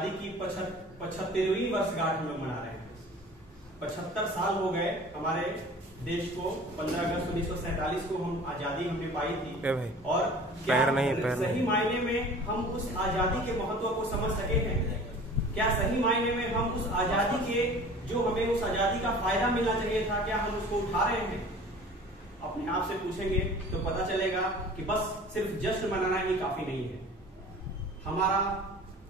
आजादी की 75वीं वर्षगांठ हम लोग मना रहे हैं। 75 साल हो गए हमारे देश को। 15 अगस्त 1947 को हम आजादी हमने पाई थी। और क्या सही मायने में हम उस आजादी के महत्व को समझ सके हैं? क्या सही मायने में हम उस आजादी के, जो हमें उस आजादी का फायदा मिलना चाहिए था, क्या हम उसको उठा रहे हैं? अपने आप से पूछेंगे तो पता चलेगा कि बस सिर्फ जश्न मनाना ही काफी नहीं है। हमारा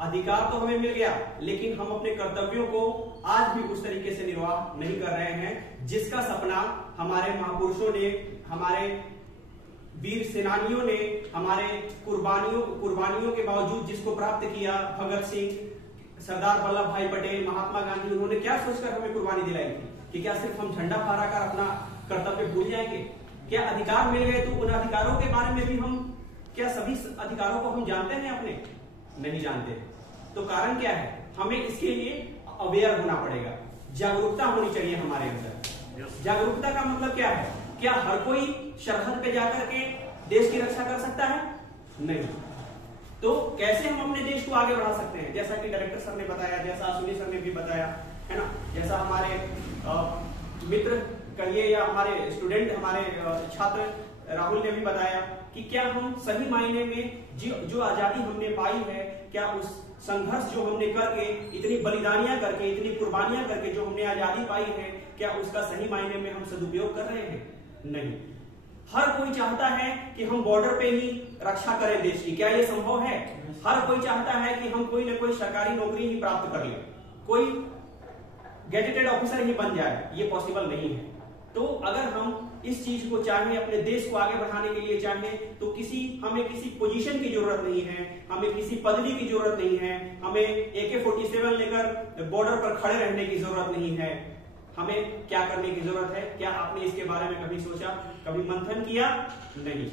अधिकार तो हमें मिल गया, लेकिन हम अपने कर्तव्यों को आज भी उस तरीके से निर्वाह नहीं कर रहे हैं जिसका सपना हमारे महापुरुषों ने, हमारे वीर सेनानियों ने, हमारे कुर्बानियों के बावजूद जिसको प्राप्त किया, भगत सिंह, सरदार वल्लभ भाई पटेल, महात्मा गांधी, उन्होंने क्या सोचकर हमें कुर्बानी दिलाई थी कि क्या सिर्फ हम झंडा फहराकर अपना कर्तव्य भूल जाएंगे? क्या अधिकार मिल गए तो उन अधिकारों के बारे में भी हम, क्या सभी अधिकारों को हम जानते हैं अपने? नहीं जानते। तो कारण क्या है? हमें इसके लिए अवेयर होना पड़ेगा, जागरूकता होनी चाहिए हमारे अंदर। जागरूकता का मतलब क्या है? क्या हर कोई सरहद पे जाकर के देश की रक्षा कर सकता है? नहीं। तो कैसे हम अपने देश को आगे बढ़ा सकते हैं? जैसा कि डायरेक्टर सर ने बताया, जैसा सुनील सर ने भी बताया, है ना, जैसा हमारे मित्र कहिए या हमारे स्टूडेंट, हमारे छात्र राहुल ने भी बताया कि क्या हम सही मायने में जो आजादी हमने पाई है, क्या उस संघर्ष जो हमने करके, इतनी बलिदानियां करके, इतनी कुर्बानियां करके जो हमने आजादी पाई है, क्या उसका सही मायने में हम सदुपयोग कर रहे हैं? नहीं। हर कोई चाहता है कि हम बॉर्डर पे ही रक्षा करें देश की। क्या ये संभव है? हर कोई चाहता है कि हम कोई ना कोई सरकारी नौकरी ही प्राप्त कर लें, कोई गैजेटेड ऑफिसर ही बन जाए। ये पॉसिबल नहीं है। तो अगर हम इस चीज को चाहें, अपने देश को आगे बढ़ाने के लिए चाहें, तो हमें किसी पोजीशन की जरूरत नहीं है, हमें किसी पदवी की जरूरत नहीं है, हमें AK-47 लेकर बॉर्डर पर खड़े रहने की जरूरत नहीं है। हमें क्या करने की जरूरत है? क्या आपने इसके बारे में कभी सोचा, कभी मंथन किया? नहीं।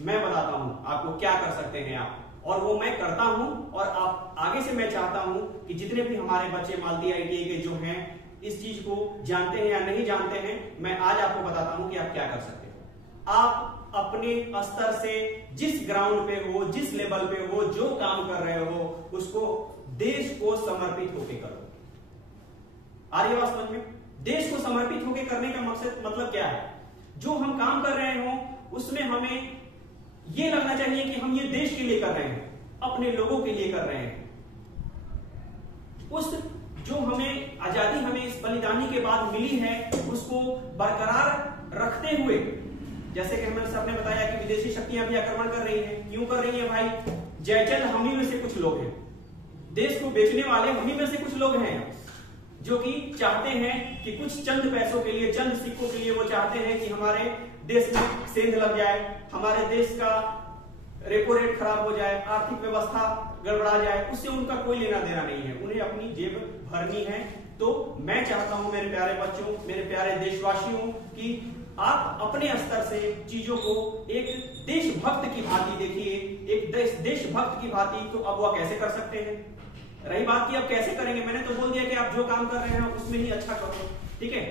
मैं बताता हूं आपको क्या कर सकते हैं आप, और वो मैं करता हूं। और आप आगे से मैं चाहता हूं कि जितने भी हमारे बच्चे मालती ITI के जो हैं, इस चीज को जानते हैं या नहीं जानते हैं, मैं आज आपको बताता हूं कि आप क्या कर सकते हो। आप अपने स्तर से जिस ग्राउंड पे हो, जिस लेवल पे हो, जो काम कर रहे हो, उसको देश को समर्पित होकर करो। आ रही है बात समझ में? देश को समर्पित होकर करने का मकसद मतलब क्या है? जो हम काम कर रहे हो उसमें हमें ये लगना चाहिए कि हम ये देश के लिए कर रहे हैं, अपने लोगों के लिए कर रहे हैं। उस जो हमें आजादी हमें इस बलिदानी के बाद मिली है, उसको बरकरार रखते हुए, जैसे कि हमें सबने बताया कि विदेशी शक्तियां भी आक्रमण कर रही हैं। क्यों कर रही हैं भाई? जयचंद हम ही में से कुछ लोग हैं, देश को बेचने वाले हम ही में से कुछ लोग हैं, जो कि चाहते हैं कि कुछ चंद पैसों के लिए, चंद सिक्कों के लिए वो चाहते हैं कि हमारे देश में सेंध लग जाए, हमारे देश का रेपो रेट खराब हो जाए, आर्थिक व्यवस्था गड़बड़ा जाए। उससे उनका कोई लेना देना नहीं है, उन्हें अपनी जेब भरनी है। तो मैं चाहता हूं मेरे प्यारे बच्चों, मेरे प्यारे देशवासियों, कि आप अपने स्तर से चीजों को एक देशभक्त की भांति देखिए, एक देशभक्त की भांति। तो अब वह कैसे कर सकते हैं? रही बात कि अब कैसे करेंगे, मैंने तो बोल दिया कि आप जो काम कर रहे हैं उसमें ही अच्छा करो, ठीक है।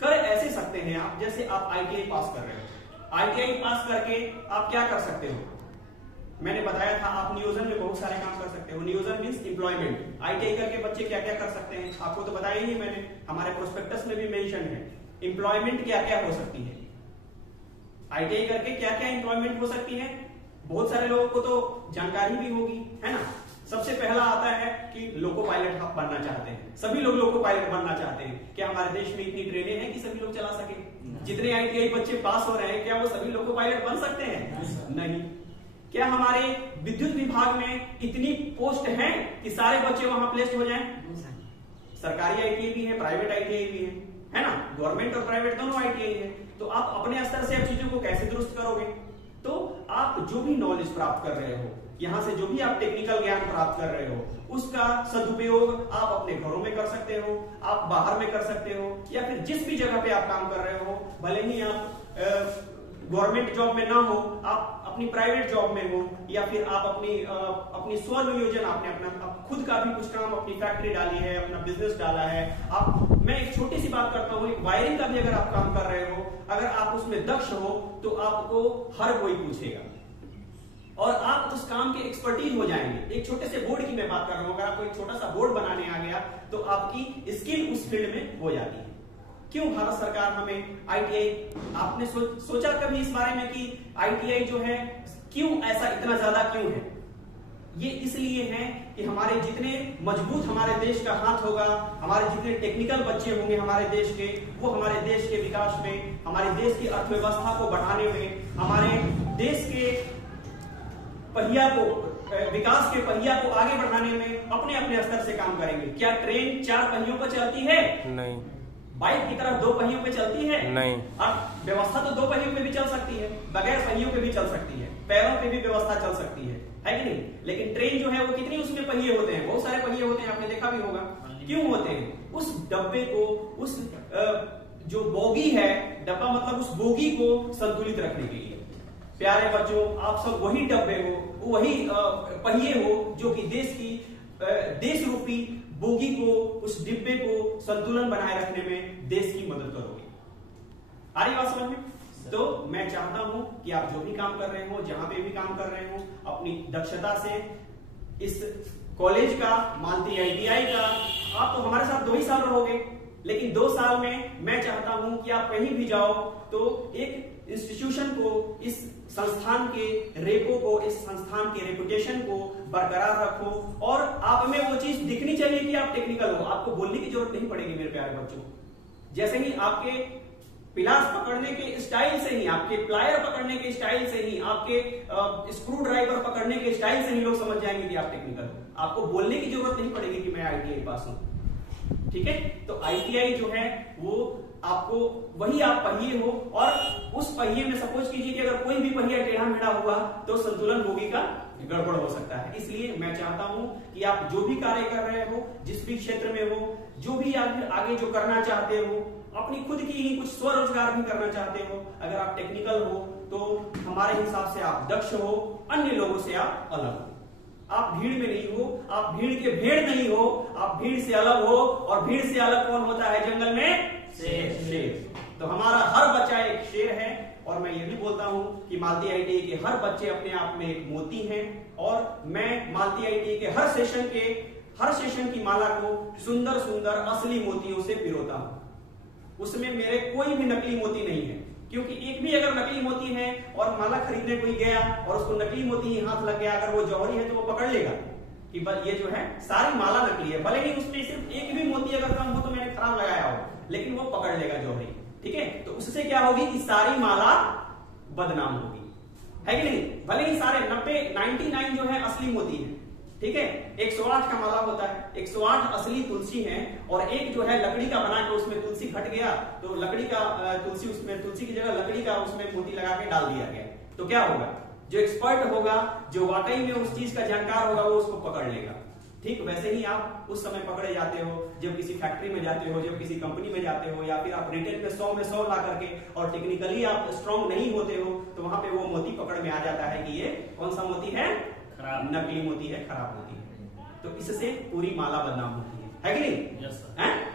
कर ऐसे सकते हैं आप, जैसे आप ITI पास कर रहे हो। ITI पास करके आप क्या कर सकते हो? मैंने बताया था आप नियोजन में बहुत सारे काम कर सकते हो। नियोजन मींस एम्प्लॉयमेंट। ITI करके बच्चे क्या क्या कर सकते हैं आपको तो बताया ही मैंने, हमारे प्रोस्पेक्टस में भी मेंशन है। एम्प्लॉयमेंट क्या क्या हो सकती है, ITI करके क्या क्या एम्प्लॉयमेंट हो सकती है, बहुत सारे लोगों को तो जानकारी भी होगी, है ना। सबसे पहला आता है कि लोको पायलट आप बनना चाहते हैं। सभी लोग लोको पायलट बनना चाहते हैं। क्या हमारे देश में इतनी ट्रेनें हैं कि सभी लोग चला सके? जितने ITI बच्चे पास हो रहे हैं, क्या वो सभी लोको पायलट बन सकते हैं? नहीं। क्या हमारे विद्युत विभाग में इतनी पोस्ट हैं कि सारे बच्चे वहां प्लेस्ड हो जाएं? सरकारी ITI भी है, प्राइवेट ITI भी है ना, गवर्नमेंट और प्राइवेट दोनों ITI है। तो आप अपने स्तर से अब चीजों को कैसे दुरुस्त करोगे? तो आप जो भी नॉलेज प्राप्त कर रहे हो, यहां से जो भी आप टेक्निकल ज्ञान प्राप्त कर रहे हो, उसका सदुपयोग आप अपने घरों में कर सकते हो, आप बाहर में कर सकते हो, या फिर जिस भी जगह पे आप काम कर रहे हो, भले ही आप गवर्नमेंट जॉब में ना हो, आप अपनी प्राइवेट जॉब में हो, या फिर आप अपनी स्वनियोजन, आपने अपना खुद का भी कुछ काम, अपनी फैक्ट्री डाली है, अपना बिजनेस डाला है। मैं एक छोटी सी बात करता हूँ, एक वायरिंग का भी अगर आप काम कर रहे हो, अगर आप उसमें दक्ष हो तो आपको हर कोई पूछेगा। और आप उस काम के एक्सपर्टीज हो जाएंगे। एक छोटे से बोर्ड की मैं बात कर रहा हूं, अगर आपको एक छोटा सा बोर्ड बनाने आ गया तो आपकी स्किल उस फील्ड में हो जाती है। क्यों भारत सरकार हमें आईटीआई, आपने सोचा कभी इस बारे में कि आईटीआई जो है क्यों ऐसा इतना ज्यादा क्यों है? ये इसलिए है कि हमारे जितने मजबूत हमारे देश का हाथ होगा, हमारे जितने टेक्निकल बच्चे होंगे हमारे देश के, वो हमारे देश के विकास में, हमारे देश की अर्थव्यवस्था को बढ़ाने में, हमारे देश के पहिया को, विकास के पहिया को आगे बढ़ाने में अपने अपने स्तर से काम करेंगे। क्या ट्रेन 4 पहियों पर चलती है? नहीं। बाइक की तरफ 2 पहियों पे चलती है? नहीं। अब व्यवस्था तो 2 पहियों पे भी चल सकती है, बगैर पहियों पे भी चल सकती है, पैरों पे भी व्यवस्था चल सकती है कि नहीं? लेकिन ट्रेन जो है वो कितनी उसमें पहिए होते हैं? बहुत सारे पहिए होते हैं, आपने देखा भी होगा। क्यों होते हैं? उस डब्बे को, उस जो बोगी है, डब्बा मतलब उस बोगी को संतुलित रखने के लिए। प्यारे बच्चों, आप सब वही डब्बे हो, वही पहिए हो जो कि देश रूपी बोगी को, उस डिब्बे को संतुलन बनाए रखने में देश की मदद करोगे। आ रही बात समझ में? तो मैं चाहता हूं कि आप जो भी काम कर रहे हो, जहां पे भी काम कर रहे हो, अपनी दक्षता से इस कॉलेज का, मालती आईटीआई का, आप तो हमारे साथ 2 ही साल रहोगे, लेकिन 2 साल में मैं चाहता हूं कि आप कहीं भी जाओ तो एक इंस्टीट्यूशन को, इस संस्थान के रेपो को, इस संस्थान के रेपुटेशन को बरकरार रखो और आप में वो चीज दिखनी चाहिए कि आप टेक्निकल हो। आपको बोलने की जरूरत नहीं पड़ेगी मेरे प्यारे बच्चों। जैसे ही आपके पिलास पकड़ने के स्टाइल से ही, आपके प्लायर पकड़ने के स्टाइल से ही, आपके स्क्रू ड्राइवर पकड़ने के स्टाइल से ही लोग समझ जाएंगे कि आप टेक्निकल हो। आपको बोलने की जरूरत नहीं पड़ेगी कि मैं आईटीआई पास हूं। ठीक है? तो आईटीआई जो है वो आपको, वही आप पहिए हो, और उस पहिए में सपोज कीजिए कि अगर कोई भी पहिया टेढ़ा मेढ़ा हुआ तो संतुलन बोगी का गड़बड़ हो सकता है। इसलिए मैं चाहता हूं कि आप जो भी कार्य कर रहे हो, जिस भी क्षेत्र में हो, जो भी आगे जो करना चाहते हो, अपनी खुद की ही कुछ स्वरोजगार भी करना चाहते हो, अगर आप टेक्निकल हो तो हमारे हिसाब से आप दक्ष हो, अन्य लोगों से आप अलग हो। आप भीड़ में नहीं हो, आप भीड़ के भेड़ नहीं हो, आप भीड़ से अलग हो। और भीड़ से अलग कौन होता है जंगल में? शेर। तो हमारा हर बच्चा एक शेर है। और मैं ये भी बोलता हूं कि मालती आईटीआई के हर बच्चे अपने आप में एक मोती हैं, और मैं मालती आईटीआई के हर सेशन की माला को सुंदर सुंदर असली मोतियों से पिरोता हूं। उसमें मेरे कोई भी नकली मोती नहीं है, क्योंकि एक भी अगर नकली मोती है और माला खरीदने कोई गया और उसको नकली मोती ही हाथ लग गया, अगर वो जौहरी है तो वो पकड़ लेगा कि ये जो है सारी माला नकली है। भले ही उसमें सिर्फ एक भी मोती अगर कम हो तो मैंने खराब लगाया हो, लेकिन वो पकड़ लेगा जौहरी। ठीक है? तो उससे क्या होगी कि सारी माला बदनाम होगी, है कि नहीं? भले ही सारे 99 जो है असली मोती है। ठीक है? 108 का माला होता है, 108 असली तुलसी है, और एक जो है लकड़ी का बना के उसमें तुलसी घट गया तो लकड़ी का तुलसी, उसमें तुलसी की जगह लकड़ी का उसमें मोती लगा के डाल दिया गया। तो क्या होगा? जो एक्सपर्ट होगा, जो वाकई में उस चीज का जानकार होगा, वो उसको पकड़ लेगा। ठीक वैसे ही आप उस समय पकड़े जाते हो जब किसी फैक्ट्री में जाते हो, जब किसी कंपनी में जाते हो, या फिर आप रिटेल में 100 में 100 ला करके और टेक्निकली आप स्ट्रांग नहीं होते हो, तो वहां पे वो मोती पकड़ में आ जाता है कि ये कौन सा मोती है? खराब, नकली मोती है, खराब मोती है। तो इससे पूरी माला बदनाम होती है कि नहीं? yes,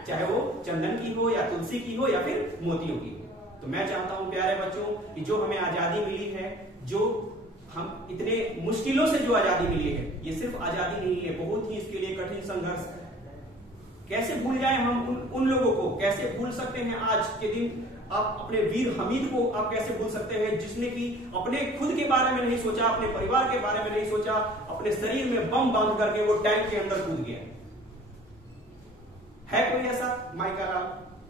चाहे वो चंदन की हो या तुलसी की हो या फिर मोतियों की हो। तो मैं चाहता हूं प्यारे बच्चों कि जो हमें आजादी मिली है, जो हम इतने मुश्किलों से जो आजादी मिली है, ये सिर्फ आजादी नहीं है, बहुत ही इसके लिए कठिन संघर्ष। कैसे भूल जाए हम उन लोगों को? कैसे भूल सकते हैं आज के दिन? आप अपने वीर हमीद को आप कैसे भूल सकते हैं, जिसने कि अपने खुद के बारे में नहीं सोचा, अपने परिवार के बारे में नहीं सोचा, अपने शरीर में बम बांध करके वो टैंक के अंदर कूद गया। है कोई ऐसा माइका राव?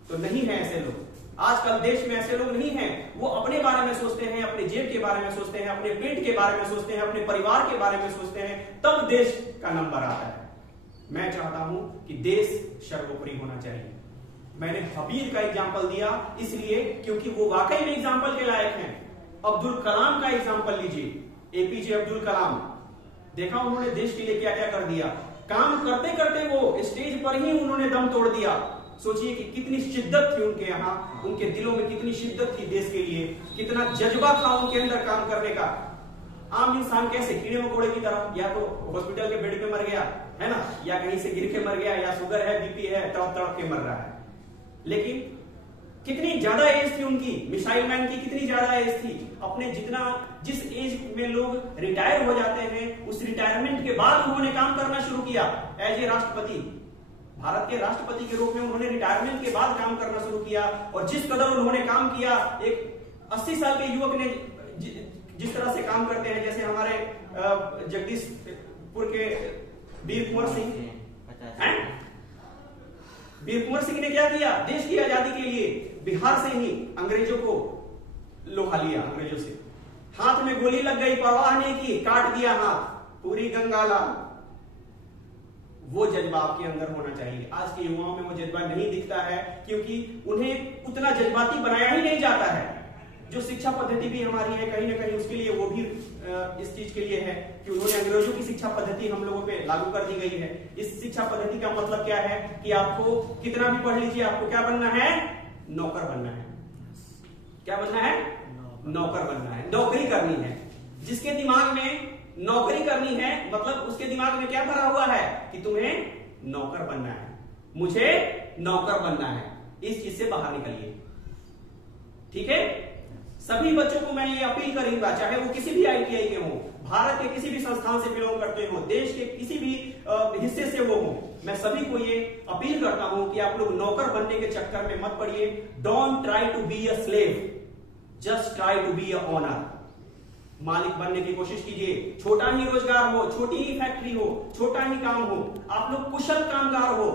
तो नहीं है ऐसे लोग। आजकल देश में ऐसे लोग नहीं हैं। वो अपने बारे में सोचते हैं, अपने जेब के बारे में सोचते हैं, अपने पेट के बारे में सोचते हैं, अपने परिवार के बारे में सोचते हैं, तब देश का नंबर आता है। मैं चाहता हूं कि देश सर्वोपरि होना चाहिए। मैंने हबीब का एग्जाम्पल दिया इसलिए क्योंकि वो वाकई में एग्जाम्पल के लायक हैं। अब्दुल कलाम का एग्जाम्पल लीजिए, एपीजे अब्दुल कलाम। देखा उन्होंने देश के लिए क्या क्या कर दिया। काम करते करते वो स्टेज पर ही उन्होंने दम तोड़ दिया। सोचिए कि कितनी शिद्दत थी उनके यहाँ, उनके दिलों में कितनी शिद्दत थी देश के लिए, कितना जज्बा था उनके अंदर काम करने का। आम इंसान कैसे कीड़े मकोड़े की तरह, या तो हॉस्पिटल के बेड पे मर गया है ना, या कहीं से गिर के मर गया, या शुगर है, बीपी है, तड़प तड़प के मर रहा है। लेकिन कितनी ज्यादा एज थी उनकी, मिसाइल मैन की कितनी ज्यादा एज थी। अपने जिस एज में लोग रिटायर हो जाते हैं, उस रिटायरमेंट के बाद उन्होंने काम करना शुरू किया एज ए राष्ट्रपति। भारत के राष्ट्रपति के रूप में उन्होंने रिटायरमेंट के बाद काम करना शुरू किया। और जिस कदर उन्होंने काम किया, एक 80 साल के युवक ने जिस तरह से काम करते हैं, जैसे हमारे जगदीशपुर के वीर कुंवर सिंह ने क्या किया देश की आजादी के लिए। बिहार से ही अंग्रेजों को लोहा लिया, अंग्रेजों से हाथ में गोली लग गई, परवाह नहीं की, काट दिया हाथ, पूरी गंगा लाल। वो जज्बा आपके अंदर होना चाहिए। आज के युवाओं में वो जज्बा नहीं दिखता है, क्योंकि उन्हें उतना जज्बाती बनाया ही नहीं जाता है। जो शिक्षा पद्धति भी हमारी है, कहीं ना कहीं उसके लिए वो भी इस चीज के लिए है कि उन्होंने अंग्रेजों की शिक्षा पद्धति हम लोगों पे लागू कर दी गई है। इस शिक्षा पद्धति का मतलब क्या है कि आपको कितना भी पढ़ लीजिए, आपको क्या बनना है, नौकर बनना है। क्या बनना है, नौकर बनना है, नौकरी करनी है। जिसके दिमाग में नौकरी करनी है, मतलब उसके दिमाग में क्या भरा हुआ है कि तुम्हें नौकर बनना है, मुझे नौकर बनना है। इस चीज से बाहर निकलिए, ठीक है। सभी बच्चों को मैं ये अपील करूंगा, चाहे वो किसी भी ITI के हो, भारत के किसी भी संस्थान से बिलोंग करते हो, देश के किसी भी हिस्से से वो हो, मैं सभी को ये अपील करता हूं कि आप लोग नौकर बनने के चक्कर में मत पड़िए। Don't try to be a slave, just try to be a owner. मालिक बनने की कोशिश कीजिए। छोटा ही रोजगार हो, छोटी ही फैक्ट्री हो, छोटा ही काम हो, आप लोग कुशल कामगार हो,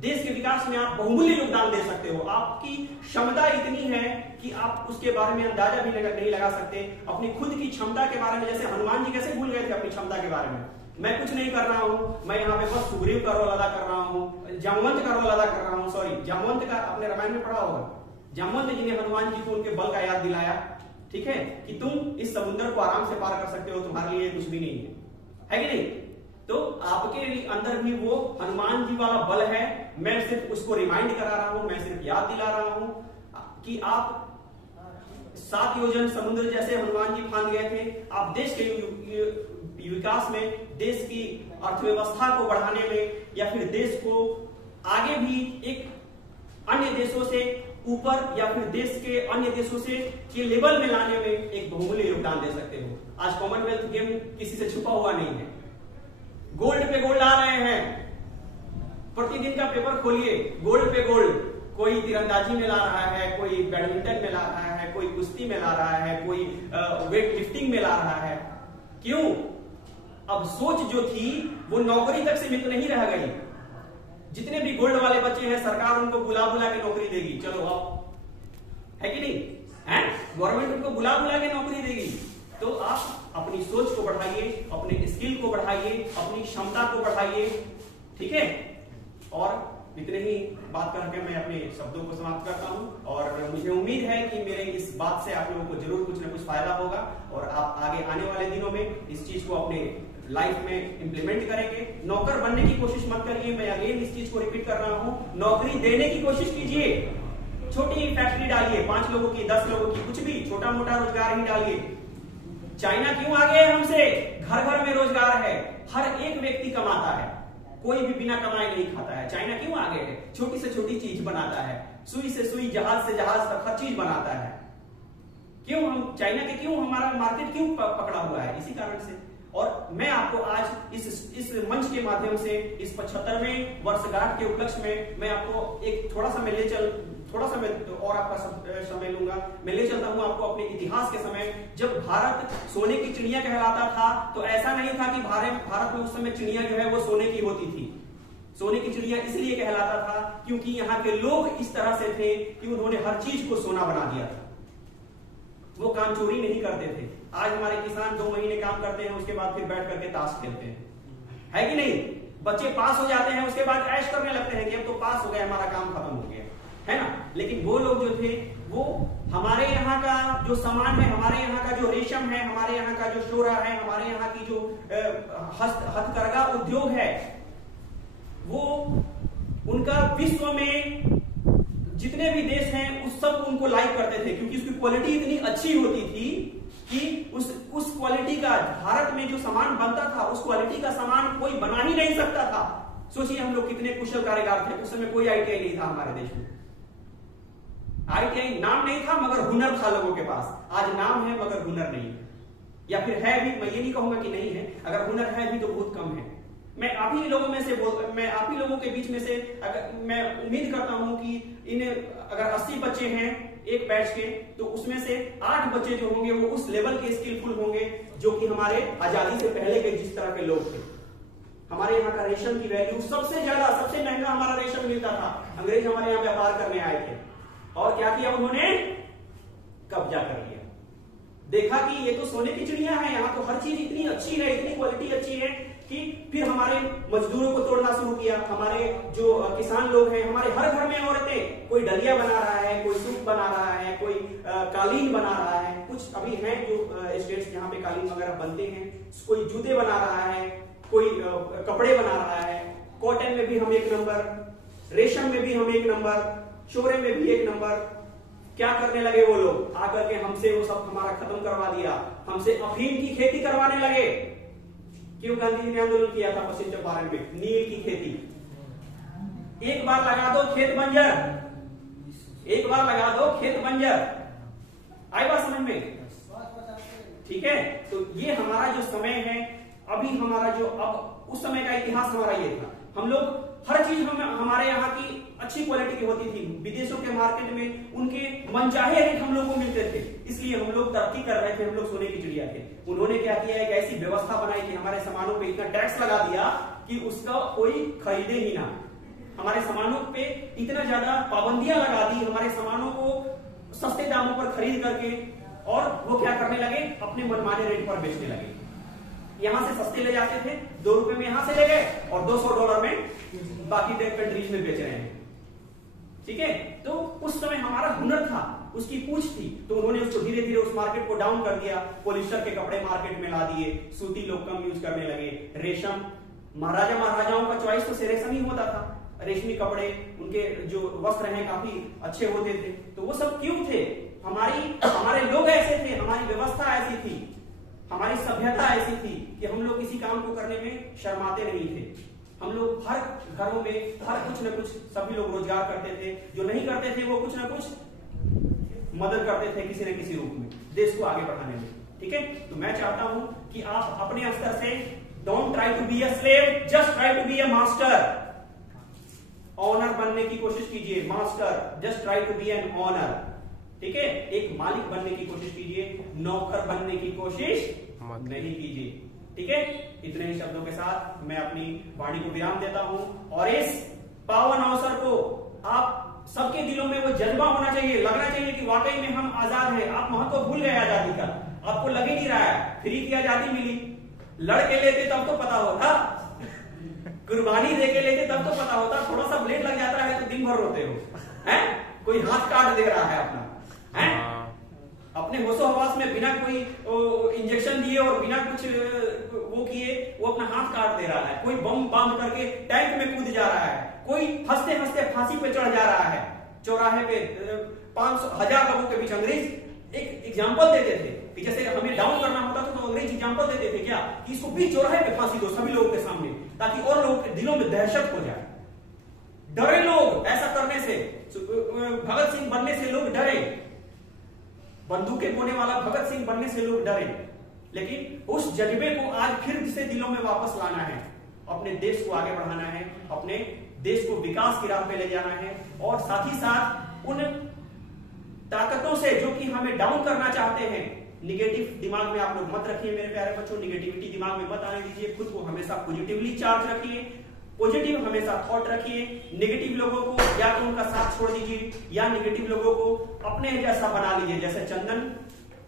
देश के विकास में आप बहुमूल्य योगदान दे सकते हो। आपकी क्षमता इतनी है कि आप उसके बारे में अंदाजा भी नहीं लगा सकते। अपनी खुद की क्षमता के बारे में, जैसे हनुमान जी कैसे भूल गए थे अपनी क्षमता के बारे में, मैं कुछ नहीं कर रहा हूं, मैं यहाँ पे बस सुग्रीव का रोल अदा कर रहा हूं, जामवंत का रोल अदा कर रहा हूं। सॉरी, जामवंत का आपने रामायण में पढ़ा होगा, जामवंत जी ने हनुमान जी को उनके बल का याद दिलाया, ठीक है, कि तुम इस समुद्र को आराम से पार कर सकते हो, तुम्हारे लिए कुछ भी नहीं है कि नहीं। तो आपके अंदर भी वो हनुमान जी वाला बल है। मैं सिर्फ उसको रिमाइंड करा रहा हूं, मैं सिर्फ याद दिला रहा हूं कि आप 7 योजन समुद्र जैसे हनुमान जी फांद गए थे। आप देश के विकास में, देश की अर्थव्यवस्था को बढ़ाने में, या फिर देश को आगे भी एक अन्य देशों से ऊपर, या फिर देश के अन्य देशों से के लेवल में लाने में एक बहुमूल्य योगदान दे सकते हो। आज कॉमनवेल्थ गेम किसी से छुपा हुआ नहीं है, गोल्ड पे गोल्ड आ रहे हैं। प्रतिदिन का पेपर खोलिए, गोल्ड पे गोल्ड। कोई तीरंदाजी में ला रहा है, कोई बैडमिंटन में ला रहा है, कोई कुश्ती में ला रहा है, कोई वेट लिफ्टिंग में ला रहा है। क्यों? अब सोच जो थी वो नौकरी तक सीमित नहीं रह गई। जितने भी गोल्ड वाले बच्चे हैं, सरकार उनको बुला बुला के नौकरी देगी, चलो आओ, है कि नहीं है? गवर्नमेंट उनको बुला बुला के नौकरी देगी। तो आप अपनी सोच को बढ़ाइए, अपने स्किल को बढ़ाइए, अपनी क्षमता को बढ़ाइए, ठीक है। और इतने ही बात करके मैं अपने शब्दों को समाप्त करता हूं। और मुझे उम्मीद है कि मेरे इस बात से आप लोगों को जरूर कुछ ना कुछ फायदा होगा, और आप आगे आने वाले दिनों में इस चीज को अपने लाइफ में इंप्लीमेंट करेंगे। नौकर बनने की कोशिश मत करिए, मैं अगेन इस चीज को रिपीट कर रहा हूं, नौकरी देने की कोशिश कीजिए। छोटी फैक्ट्री डालिए, 5 लोगों की, 10 लोगों की, कुछ भी छोटा मोटा रोजगार ही डालिए। चाइना क्यों आगे है हमसे? घर घर में रोजगार है, हर एक व्यक्ति कमाता है, कोई भी बिना कमाए नहीं खाता है। चाइना क्यों आगे है? छोटी से छोटी चीज बनाता है, सुई से सुई, जहाज से जहाज तक हर चीज बनाता है। क्यों हम चाइना के, क्यों हमारा मार्केट क्यों पकड़ा हुआ है? इसी कारण से। और मैं आपको आज इस मंच के माध्यम से, इस 75वें वर्षगांठ के उपलक्ष्य में, मैं आपको एक थोड़ा सा मैं और आपका समय लूंगा। मैं ले चलता हूं आपको अपने इतिहास के समय, जब भारत सोने की चिड़िया कहलाता था। तो ऐसा नहीं था कि भारत में उस समय चिड़िया जो है वो सोने की होती थी। सोने की चिड़िया इसलिए कहलाता था क्योंकि यहाँ के लोग इस तरह से थे कि उन्होंने हर चीज को सोना बना दिया था। वो काम चोरी नहीं करते थे। आज हमारे किसान 2 महीने काम करते हैं, उसके बाद फिर बैठ करके ताश खेलते हैं, है कि नहीं? बच्चे पास हो जाते हैं, उसके बाद ऐश करने लगते हैं कि अब तो पास हो गए, हमारा काम खत्म हो गया, है ना। लेकिन वो लोग जो थे, वो हमारे यहाँ का जो सामान है, हमारे यहाँ का जो रेशम है, हमारे यहाँ का जो शोरा है, हमारे यहाँ की जो हथकरघा उद्योग है, वो उनका विश्व में जितने भी देश हैं उस सब उनको लाइक करते थे, क्योंकि उसकी क्वालिटी इतनी अच्छी होती थी कि उस क्वालिटी का, भारत में जो सामान बनता था उस क्वालिटी का सामान कोई बना ही नहीं सकता था। सोचिए हम लोग कितने कुशल कारीगर थे। उस समय कोई ITI नहीं था हमारे देश में, ITI नाम नहीं था मगर हुनर था लोगों के पास। आज नाम है मगर हुनर नहीं है, या फिर है भी, मैं ये नहीं कहूंगा कि नहीं है, अगर हुनर है भी तो बहुत कम है। मैं आप ही लोगों में से मैं आप ही लोगों के बीच में से अगर मैं उम्मीद करता हूं कि इन अगर 80 बच्चे हैं एक बैच के, तो उसमें से 8 बच्चे जो होंगे वो उस लेवल के स्किलफुल होंगे जो कि हमारे आजादी से पहले के जिस तरह के लोग थे। हमारे यहाँ का रेशम की वैल्यू सबसे ज्यादा, सबसे महंगा हमारा रेशम मिलता था। अंग्रेज हमारे यहाँ व्यापार करने आए थे और क्या किया उन्होंने? कब्जा कर लिया। देखा कि ये तो सोने की चिड़िया है, यहाँ तो हर चीज इतनी अच्छी है, इतनी क्वालिटी अच्छी है कि फिर हमारे मजदूरों को तोड़ना शुरू किया। हमारे जो किसान लोग हैं, हमारे हर घर में औरतें, कोई डलिया बना रहा है, कोई सूप बना रहा है, कोई कालीन बना रहा है। कुछ अभी हैं जो स्टेट्स जहाँ पे कालीन वगैरह बनते हैं, कोई जूते बना रहा है, कोई कपड़े बना रहा है। कॉटन में भी हम एक नंबर, रेशम में भी हम एक नंबर, चोरे में भी एक नंबर। क्या करने लगे वो लोग? आकर के हमसे वो सब हमारा खत्म करवा दिया, हमसे अफीम की खेती करवाने लगे। क्यों गांधी जी ने आंदोलन किया था पश्चिम चंपारण में? नील की खेती। एक बार लगा दो खेत बंजर, एक बार लगा दो खेत बंजर। आई बात समझ में? ठीक है, तो ये हमारा जो समय है अभी, हमारा जो अब उस समय का इतिहास हमारा ये था। हम लोग हर चीज हमारे यहाँ की अच्छी क्वालिटी की होती थी। विदेशों के मार्केट में उनके मनचाहे रेट हम लोग को मिलते थे, इसलिए हम लोग तरक्की कर रहे थे, हम लोग सोने की चिड़िया थे। उन्होंने क्या किया? एक ऐसी व्यवस्था बनाई कि हमारे सामानों पे इतना टैक्स लगा दिया कि उसका कोई खरीदे ही ना। हमारे सामानों पे इतना ज्यादा पाबंदियां लगा दी, हमारे सामानों को सस्ते दामों पर खरीद करके, और वो क्या करने लगे? अपने मनमाने रेट पर बेचने लगे। यहां से सस्ते ले जाते थे, 2 रुपए में यहां से ले गए और $200 में बाकी कंट्रीज में बेच रहे हैं। ठीक है, तो उस समय हमारा हुनर था, उसकी पूछ थी, तो उन्होंने उसको धीरे धीरे उस मार्केट को डाउन कर दिया। पॉलिस्टर के कपड़े मार्केट में ला दिए, सूती लोग कम यूज करने लगे। रेशम, महाराजा महाराजाओं का चॉइस तो रेशम ही होता था। रेशमी कपड़े, उनके जो वस्त्र हैं काफी अच्छे होते थे। तो वो सब क्यों थे? हमारे लोग ऐसे थे, हमारी व्यवस्था ऐसी थी, हमारी सभ्यता ऐसी थी कि हम लोग किसी काम को करने में शर्माते नहीं थे। हम लोग हर घरों में हर कुछ न कुछ सभी लोग रोजगार करते थे। जो नहीं करते थे वो कुछ न कुछ मदद करते थे किसी न किसी रूप में देश को आगे बढ़ाने में। ठीक है, तो मैं चाहता हूं कि आप अपने स्तर से don't try to be a slave, just try to be a master. Owner बनने की कोशिश कीजिए, master, just try to be an owner. ठीक है, एक मालिक बनने की कोशिश कीजिए, नौकर बनने की कोशिश नहीं कीजिए। ठीक है, इतने ही शब्दों के साथ मैं अपनी वाणी को विराम देता हूं। और इस पावन अवसर को आप सबके दिलों में वो जज्बा होना चाहिए, लगना चाहिए कि वाकई में हम आजाद हैं। आप महत्व भूल गए आजादी का, आपको लग ही नहीं रहा है। फ्री की आजादी मिली, लड़के लेते तब तो पता होता, कुर्बानी दे के लेते तब तो पता होता। थोड़ा सा ब्लेड लग जाता है तो दिन भर रोते हो, हैं? कोई हाथ काट दे रहा है अपना, हैं? अपने होशो हवास में बिना कोई इंजेक्शन दिए और बिना कुछ वो किए वो अपना हाथ काट दे रहा है। कोई बम बांध करके टैंक में कूद जा रहा है, कोई हंसते हंसते फांसी पे चढ़ जा रहा है चौराहे पे। 500,000 लोगों के बीच अंग्रेज एक एग्जाम्पल देते थे कि जैसे हमें डाउन करना होता था तो अंग्रेज एग्जाम्पल देते थे क्या, कि इसको बीच चौराहे पे फांसी दो सभी लोगों के सामने, ताकि और लोगों के दिलों में दहशत हो जाए। डरे लोग ऐसा करने से, भगत सिंह बनने से लोग डरे, बंदूकें बोने वाला भगत सिंह बनने से लोग डरे। लेकिन उस जज्बे को आज फिर से दिलों में वापस लाना है, अपने देश को आगे बढ़ाना है, अपने देश को विकास की राह पे ले जाना है। और साथ ही साथ उन ताकतों से जो कि हमें डाउन करना चाहते हैं, निगेटिव दिमाग में आप लोग मत रखिए मेरे प्यारे बच्चों, निगेटिविटी दिमाग में मत आने दीजिए। खुद को हमेशा पॉजिटिवली चार्ज रखिए, पॉजिटिव हमेशा थॉट रखिए। नेगेटिव लोगों को या तो उनका साथ छोड़ दीजिए, या नेगेटिव लोगों को अपने जैसा बना लीजिए। जैसे चंदन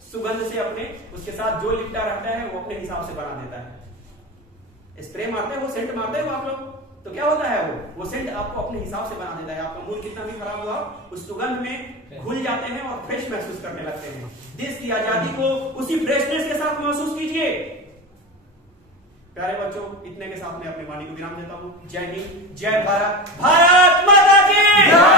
सुगंध से अपने उसके साथ जो लिपटा रहता है वो अपने हिसाब से बना देता है। स्प्रे मारते हैं, वो सेंट मारते हो आप लोग, तो क्या होता है वो सेंट आपको अपने हिसाब से बना देता है। आपका मूड कितना भी खराब हुआ उस सुगंध में घुल जाते हैं और फ्रेश महसूस करने लगते हैं। देश की आजादी को उसी फ्रेशनेस के साथ महसूस कीजिए। प्यारे बच्चों, इतने के साथ मैं अपनी वाणी को विराम देता हूं। जय हिंद, जय भारत, भारत माता की।